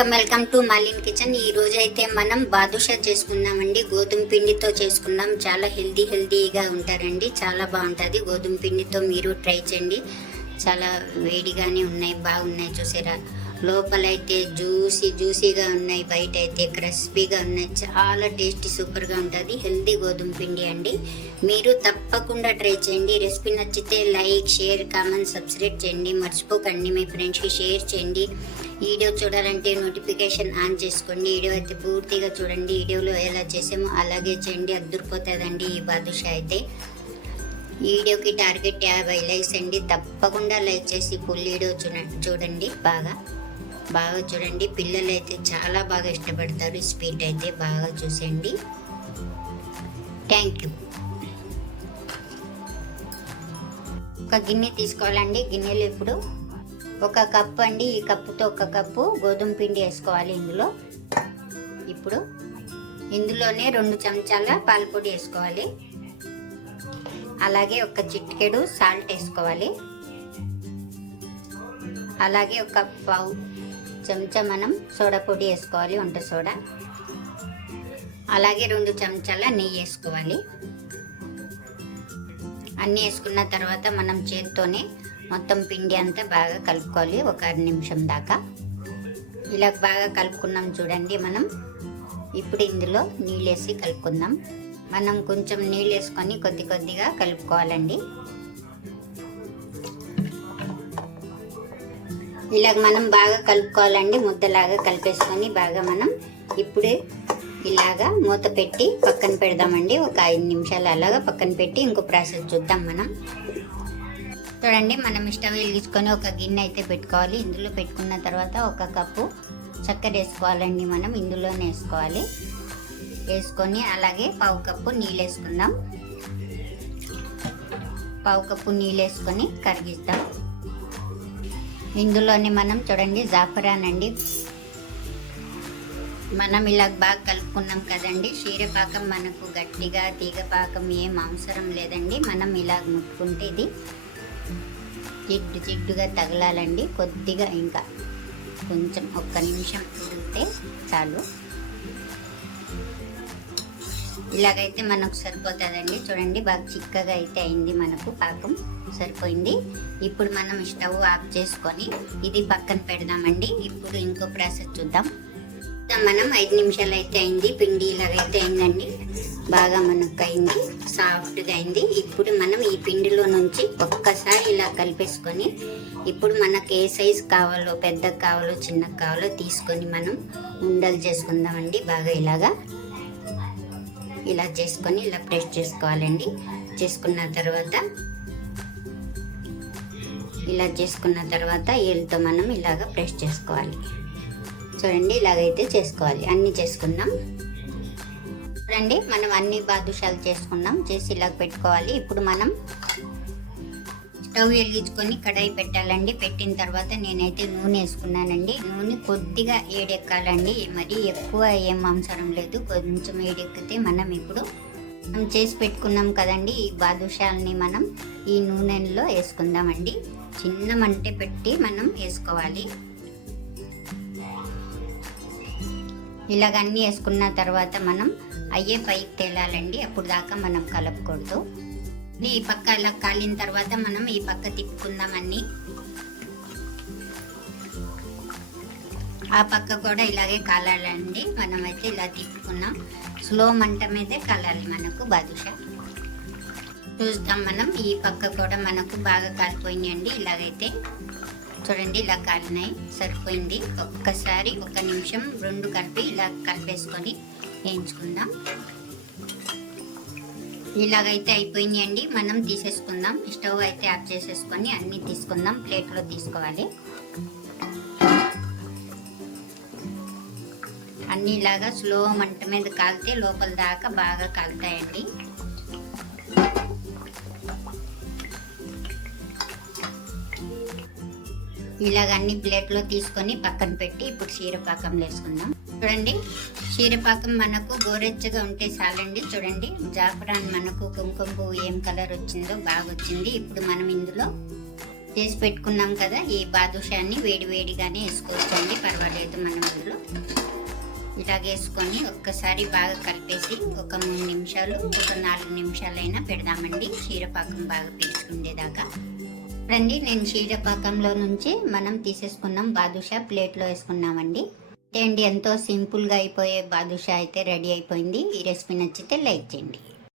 Welcome welcome to Malin kitchen. ఈ రోజు అయితే మనం బాదుషా చేసుకుందామండి. గోధుమ పిండితో చేసుకుందాం. చాలా హెల్దీ హెల్దీగా ఉంటారండి. చాలా బాగుంటుంది. గోధుమ పిండితో మీరు ట్రై చేయండి. చాలా వేడిగానే ఉన్నాయి బాగున్నాయి చూసారా? లోపల అయితే జ్యూసీ జ్యూసీగా ఉన్నాయి. బయట అయితే క్రిస్పీగా ఉన్నాయి. చాలా టేస్టీ సూపర్గా ఉంటుంది. హెల్దీ గోధుమ పిండి అండి. మీరు తప్పకుండా ట్రై చేయండి. రెసిపీ నచ్చితే లైక్ షేర్ కామెంట్ సబ్స్క్రైబ్ చేయండి. మర్చిపోకండి మీ ఫ్రెండ్స్కి షేర్ చేయండి. వీడియో చూడాలంటే నోటిఫికేషన్ ఆన్ చేసుకోండి. వీడియో అయితే పూర్తిగా చూడండి. వీడియోలో ఎలా చేసామో అలాగే చేయండి. అద్దరిపోతుందండి ఈ బాదుషా అయితే. వీడియోకి టార్గెట్ యాభై లైక్స్ అండి. తప్పకుండా లైక్ చేసి ఫుల్ వీడియో చూడండి చూడండి బాగా. బాగా చూడండి. పిల్లలు అయితే చాలా బాగా ఇష్టపడతారు. స్వీట్ అయితే బాగా చూసేయండి. థ్యాంక్ యూ ఒక గిన్నె తీసుకోవాలండి. గిన్నెలు ఇప్పుడు ఒక కప్పు అండి. ఈ కప్పుతో ఒక కప్పు గోధుమ పిండి వేసుకోవాలి ఇందులో. ఇప్పుడు ఇందులోనే రెండు చెంచాల పాలపొడి వేసుకోవాలి. అలాగే ఒక చిట్కెడు సాల్ట్ వేసుకోవాలి. అలాగే ఒక పావు చెంచా మనం సోడా పొడి వేసుకోవాలి వంట సోడా. అలాగే రెండు చెంచాల నెయ్యి వేసుకోవాలి. అన్నీ వేసుకున్న తర్వాత మనం చేత్తోనే మొత్తం పిండి అంతా బాగా కలుపుకోవాలి ఒక అర నిమిషం దాకా. ఇలా బాగా కలుపుకున్నాం చూడండి మనం. ఇప్పుడు ఇందులో నీళ్ళు వేసి కలుపుకుందాం. మనం కొంచెం నీళ్ళు వేసుకొని కొద్ది కొద్దిగా కలుపుకోవాలండి. ఇలాగ మనం బాగా కలుపుకోవాలండి ముద్దలాగా కలిపేసుకొని బాగా మనం ఇప్పుడు ఇలాగా మూత పెట్టి పక్కన పెడదామండి. ఒక ఐదు నిమిషాలు అలాగా పక్కన పెట్టి ఇంకో ప్రాసెస్ చూద్దాం మనం. చూడండి మనం ఇష్టం వెలిగించుకొని ఒక గిన్నె అయితే పెట్టుకోవాలి. ఇందులో పెట్టుకున్న తర్వాత ఒక కప్పు చక్కెర వేసుకోవాలండి మనం. ఇందులోనే వేసుకోవాలి. వేసుకొని అలాగే పావు కప్పు నీళ్ళు వేసుకుందాం. పావు కప్పు నీళ్ళు వేసుకొని కరిగిస్తాం ఇందులోనే మనం చూడండి జాఫరాన్ అండి మనం ఇలా బాగా కలుపుకున్నాం కదండి. క్షీరపాకం మనకు గట్టిగా తీగపాకం ఏం అవసరం లేదండి. మనం ఇలా ముట్టుకుంటే ఇది జిడ్డు జిడ్డుగా తగలాలండి. కొద్దిగా ఇంకా కొంచెం ఒక్క నిమిషం ఉడితే చాలు. ఇలాగైతే మనకు సరిపోతుందండి. చూడండి బాగా చిక్కగా అయితే అయింది మనకు పాకం సరిపోయింది. ఇప్పుడు మనం స్టవ్ ఆఫ్ చేసుకొని ఇది పక్కన పెడదామండి. ఇప్పుడు ఇంకో ప్రాసెస్ చూద్దాం మనం ఐదు నిమిషాలు అయితే అయింది. పిండి ఇలాగైతే అయిందండి. బాగా మనకు అయింది సాఫ్ట్గా అయింది. ఇప్పుడు మనం ఈ పిండిలో నుంచి ఒక్కసారి ఇలా కలిపేసుకొని ఇప్పుడు మనకు ఏ సైజు కావాలో పెద్ద కావాలో చిన్నగా కావాలో తీసుకొని మనం ఉండలు చేసుకుందామండి. బాగా ఇలాగా ఇలా చేసుకొని ఇలా ప్రెస్ చేసుకోవాలండి. చేసుకున్న తర్వాత ఇలా చేసుకున్న తర్వాత ఏళ్ళతో మనం ఇలాగ ప్రెస్ చేసుకోవాలి. చూడండి ఇలాగైతే చేసుకోవాలి. అన్నీ చేసుకుందాం. చూడండి మనం అన్ని బాదుషాలు చేసుకున్నాం. చేసి ఇలాగ పెట్టుకోవాలి. ఇప్పుడు మనం స్టవ్ వెలిగించుకొని కడాయి పెట్టాలండి. పెట్టిన తర్వాత నేనైతే నూనె వేసుకున్నానండి. నూనె కొద్దిగా ఏడెక్కాలండి. మరి ఎక్కువ ఏం అవసరం లేదు. కొంచెం ఏడెక్కితే మనం ఇప్పుడు మనం చేసి పెట్టుకున్నాం కదండి ఈ బాదుషాలని మనం ఈ నూనెలో వేసుకుందామండి. చిన్న మంట పెట్టి మనం వేసుకోవాలి. ఇలాగ అన్నీ వేసుకున్న తర్వాత మనం అయ్యే పైకి తేలాలండి. అప్పుడు దాకా మనం కలపకూడదు. ఈ పక్క ఇలా కాలిన తర్వాత మనం ఈ పక్క తిప్పుకుందామని. ఆ పక్క కూడా ఇలాగే కాలాలండి. మనం అయితే ఇలా తిప్పుకున్నాం. స్లో మంట మీదే కాలాలి మనకు బాదుషా. చూస్తాం మనం. ఈ పక్క కూడా మనకు బాగా కాలిపోయినాయండి. ఇలాగైతే చూడండి ఇలా కాలినాయి. సరిపోయింది. ఒక్కసారి ఒక నిమిషం రెండు కలిపి ఇలా కలిపేసుకొని వేయించుకుందాం. ఇలాగైతే అయిపోయినాయండి. మనం తీసేసుకుందాం. స్టవ్ అయితే ఆఫ్ చేసేసుకొని అన్నీ తీసుకుందాం. ప్లేట్లో తీసుకోవాలి. అన్నీ ఇలాగా స్లో మంట మీద కాలితే లోపల దాకా బాగా కాలుతాయండి. ఇలాగ అన్ని ప్లేట్లో తీసుకొని పక్కన పెట్టి ఇప్పుడు క్షీరపాకం వేసుకుందాం. చూడండి. క్షీరపాకం మనకు గోరెచ్చగా ఉంటే చాలండి. చూడండి. జాఫరాన్ మనకు కుంకుమ పువ్వు ఏం కలర్ వచ్చిందో బాగా వచ్చింది ఇప్పుడు మనం ఇందులో చేసి పెట్టుకున్నాం కదా ఈ బాదుషాన్ని వేడి వేడిగానే వేసుకోవచ్చండి. పర్వాలేదు మనం ఇందులో ఇలాగేసుకొని ఒక్కసారి బాగా కలిపేసి ఒక మూడు నిమిషాలు ఒక నాలుగు నిమిషాలైనా పెడదామండి. క్షీరపాకం బాగా పీల్చుకుండేదాకా రండి నేను క్షీరపాకంలో నుంచి మనం తీసేసుకున్నాం బాదుషా ప్లేట్లో వేసుకున్నామండి. అండి ఎంతో సింపుల్గా అయిపోయే బాదుషా అయితే రెడీ అయిపోయింది. ఈ రెసిపీ నచ్చితే లైక్ చేయండి.